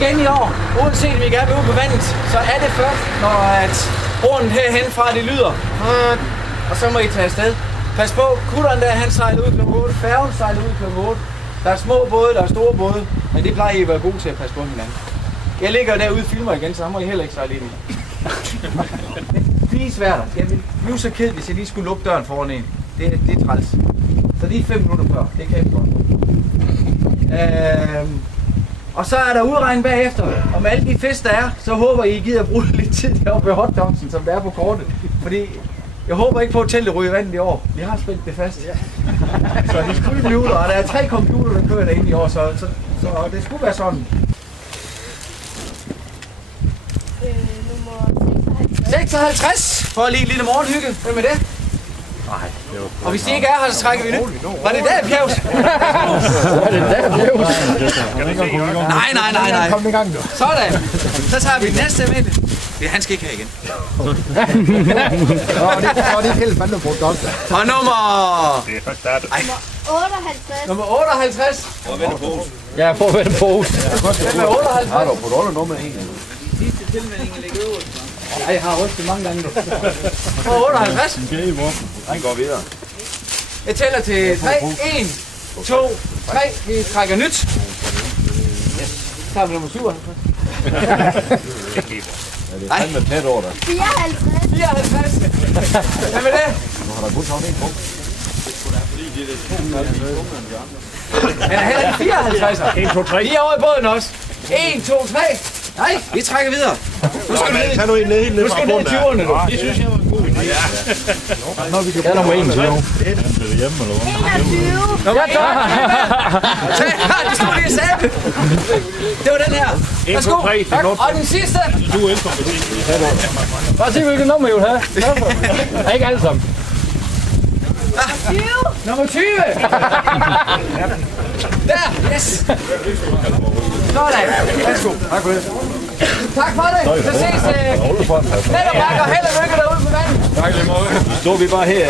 igen i år. Uanset om I gerne vil ud på vandet, så er det først, når at hornet herhen fra det lyder. Og så må I tage afsted. Pas på, kutteren der, han sejler ud kl. 8. Færgen sejler ud kl. 8. Der er små både, der er store både. Men det plejer I at være gode til at passe på hinanden. Jeg ligger derude og filmer igen, så må I heller ikke sejle ind i. Please vær der. Jeg vil blive så ked, hvis jeg lige skulle lukke døren foran en. Det er træls. Så lige 5 minutter før. Det kan jeg godt. Og så er der udregnet bagefter. Og med alle de fisk, der er, så håber I gider bruge lidt tid deroppe ved hotdogsen, som der er på kortet. Fordi jeg håber ikke på, at teltet ryger vandet i år. Vi har spændt det fast. Så de skulle blive ud, og der er 3 computer, der kører derinde i år, så det skulle være sådan. Nummer 56 for lige en lille morgenhygge. Hvem er det? Nej, det var... Og hvis de ikke er her, så trækker vi nyt. Var det der, Pjævs? Var det der, Pjævs? Nej. Kom i gang, du. Sådan. Så tager vi den næste med. Ja, han skal ikke have igen. Og det er helt fandme brugt også. Og nummer... Det er først startet. Nummer 58. Prøv at vende posen. Ja, prøv at vende pose. Hvem er 58? Har du fået under nummer 1? Sidste tilmelding ligger øverst. Ej, jeg har rystet mange gange nu. Og 58. Han går videre. Jeg tæller til 3. 1, 2, 3. Vi trækker nyt. Yes. Så tager vi nummer 57. Det er fandme tæt over dig. 54. Hvem er det? Nu har der kun taget en på. Han er heller ikke 54. 1, 2, 3. Vi er over i båden også. 1, 2, 3. Nej, vi trækker videre. Nu skal du ned. Tag nu en ned, helt ned Nu skal du ned i 20'erne, du. Det synes jeg var en god idé. Ja. Jeg er nummer 1 til nu. Det er hjemme, eller hvad? 21. Nummer 1. Det stod lige i sagen. Det var den her. 1, 2, 3. Tak. Og den sidste. Du er inkompetent. Bare sig, hvilket nummer I vil have. Ja, ikke alle sammen. Nummer 20. Der. Yes. Sådan. Værsgo. Tak for det. Tak for det. Så ses. Netop rækker held og lykke derude på vandet. Tak lige måde. Står vi bare her.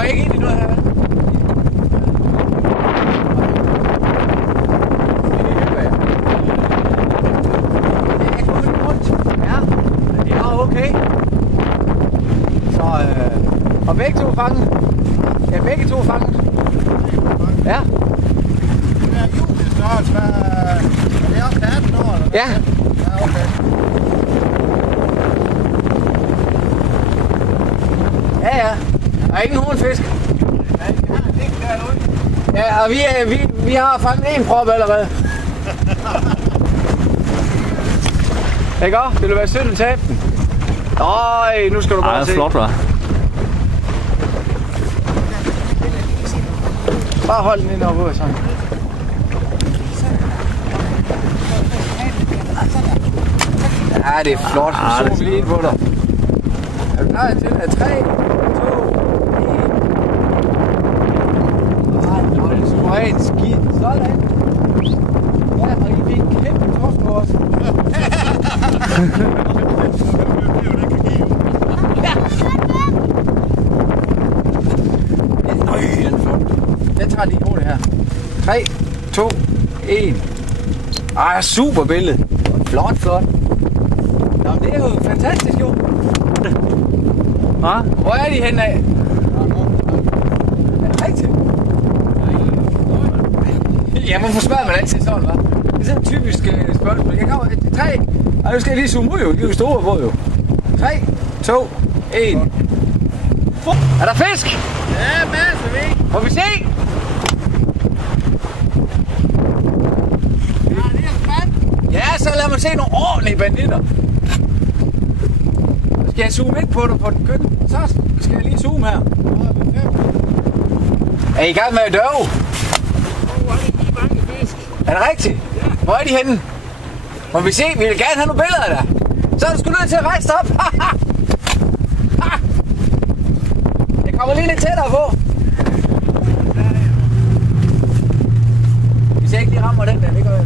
kommer ikke ind i noget her, vel? Okay. Så, og begge to fanget? Ja, begge to fanget. Ja. Det er julestørrelse, det er også 18 år, eller? Ja. Ja, okay. Ja, ja. Der er ikke nogen fisk. Ja, og vi har fanget en prop allerede. Ikke også? Det vil være synd at tabe den. Øj, nu skal du bare se. Det er flot, hva'? Bare hold den ind over sådan. Ja, det er flot. Så vi lige på dig. Er du klar til at 3, 2, 1. Ej, det er suverænt skidt. Sådan. Ja, og I fik en kæmpe torsk på os. Nøj, den er flot. Den tager lige hurtigt her. 3, 2, 1. Ej, super billede. Flot, flot. Nå, det er jo fantastisk, jo. Hvor er de henne af? Er det rigtigt? Ja, hvorfor spørger man altid sådan, hva'? Det er sådan et typisk spørgsmål. Jeg kommer 3. Ej, nu skal jeg lige zoome ud, jo. De er jo store på, jo. 3, 2, 1. Er der fisk? Ja, masser af. Må vi se? Ja, det er spændt. Ja, så lad mig se nogle ordentlige banditter. Skal jeg zoome ind på dig på den køkken? Så skal jeg lige zoome her. Er I i gang med at døve? Er det rigtigt? Ja. Hvor er de henne? Må vi se? Vi vil gerne have nogle billeder af dig. Så er du sgu nødt til at rejse dig op. Jeg kommer lige lidt tættere på. Hvis jeg ikke lige rammer den der, det gør jeg.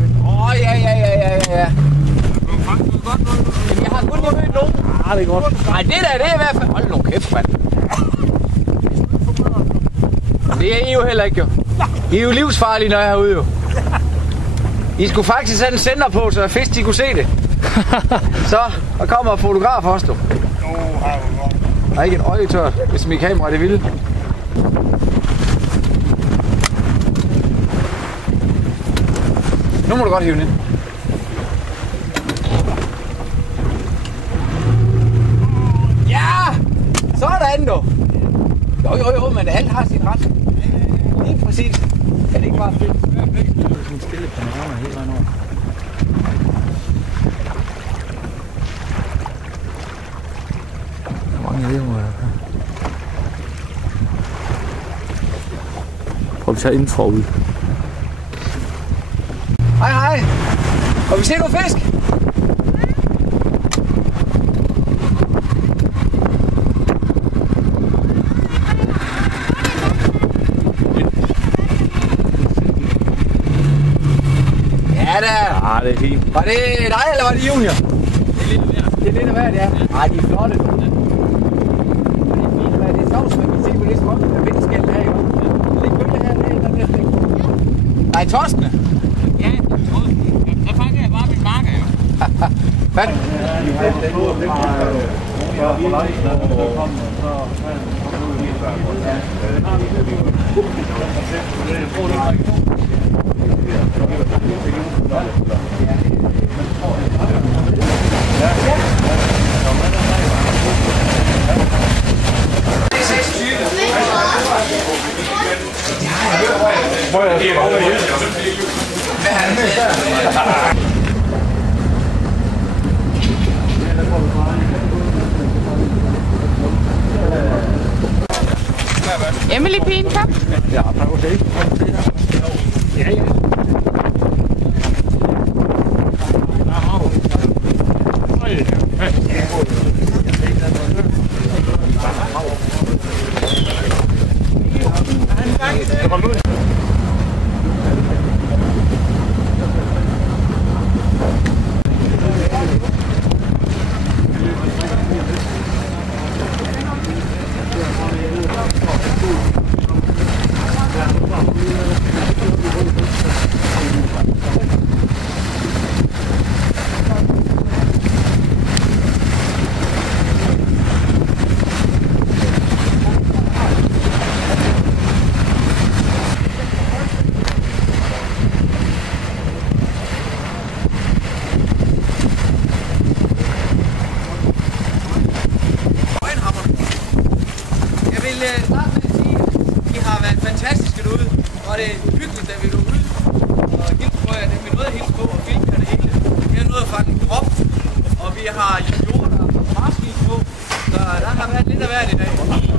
Ja. Jamen, jeg har kun lige mødt nogen. Ah, det er godt. Nej, det der, det er i hvert fald... Hold nu kæft, mand. Det er I jo heller ikke, jo. I er jo livsfarlige, når jeg er herude, jo. I skulle faktisk have en sender på, så fisk de kunne se det. Så, der kommer fotograf også, du. Der er ikke et øje tørt, hvis mit kamera det vilde. Nu må du godt hive den ind. Ja! Sådan, du. Jo, men alt har sin ret. Lige præcis. Er det ikke bare fedt? Sådan en stille panorama hele vejen over. Der er mange elever her. Prøv at tage indenfor ud. Hej. Kan vi se nogle fisk? Ja da. Ah, det er fint. Var det dig, eller var det Junior? Det er lidt af hvert, ja. Ej, de er flotte. Og det er fint, hvad det er sjovt, man kan se på det som om, der er vindskæld her, jo. Det er kølle her, det er der. Nej, torskene. Ja, der fanger jeg bare min marker, jo. Hvad? Emily Pien, kom. Ja, prøv at se. Ja. fantastiske derude. Og det er hyggeligt, da vi er derude. Og hilse på jer, vi nåede at hilse på og filme det hele. Vi har nået at fange en krop, og vi har juniorer, der har marskin på. Så der har været lidt af hvert i dag.